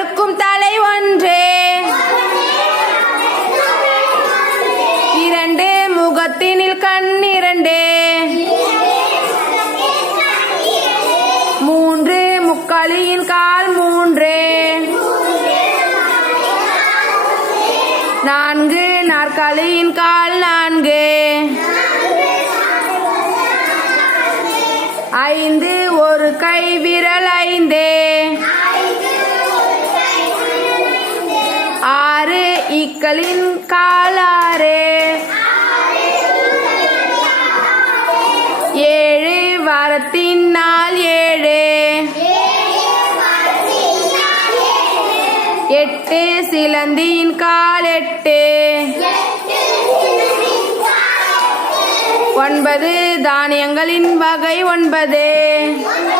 யாவருக்கும் தலை ஒன்றே. 2 முகத்தினில் கண் 2. 3 முக்காலியின் கால் 3. 4 நாற்காலியின் கால் 4. 5 ஒரு கை விரல் 5. 6 ஈக்களின் கால் 6. 7 வாரத்தின் நாள் 7. 8 சிலந்தியின் கால் 8. 9 தானியங்களின் வகை 9.